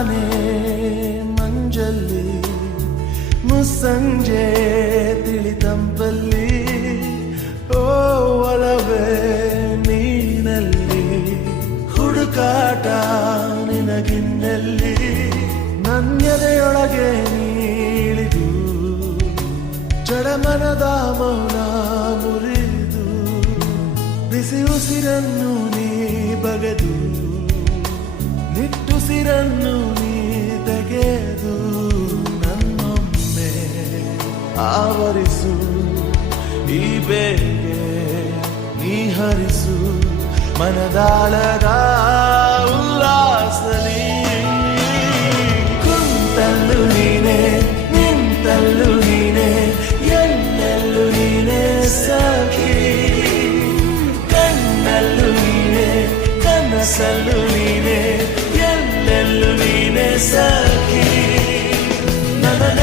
ತಾನೇ ಮಂಜಲ್ಲಿ ಮುಸ್ಸಂಜೆ ತಿಳಿತಂಪಲ್ಲಿ ಓ ಒಲವೇ ನೀನಲ್ಲಿ ಹುಡುಕಾಟ ನಿನಗಿನ್ನಲ್ಲಿ ನನ್ಯದೆಯೊಳಗೆ ನೀಳಿದು ಜಡಮನದ ಮೌನ ಮುರಿದು ಬಿಸಿ ಉಸಿರನ್ನು ನೀ ಬಗೆದು ನಿಟ್ಟುಸಿರನ್ನು ನೀ ತೆಗೆದು ನನ್ನೊಮ್ಮೆ ಆವರಿಸು ಈ ಬೇಗೆ ನೀ ಹರಿಸು ಮನದಾಳದ ಉಲ್ಲಾಸಲಿ ಕುಂತಲ್ಲು ನೀನೆ ನಿಂತಲ್ಲು ನೀನೆ ಎಲ್ಲೆಲ್ಲೂ ನೀನೆ ಸಖಿ ಕಣ್ಣಲ್ಲೂ ನೀನೆ ಕನಸಲ್ಲೂ ನೀನೆ ಎಲ್ಲೆಲ್ಲೂ ನೀನೆ ಸಖಿ ನನ್ನ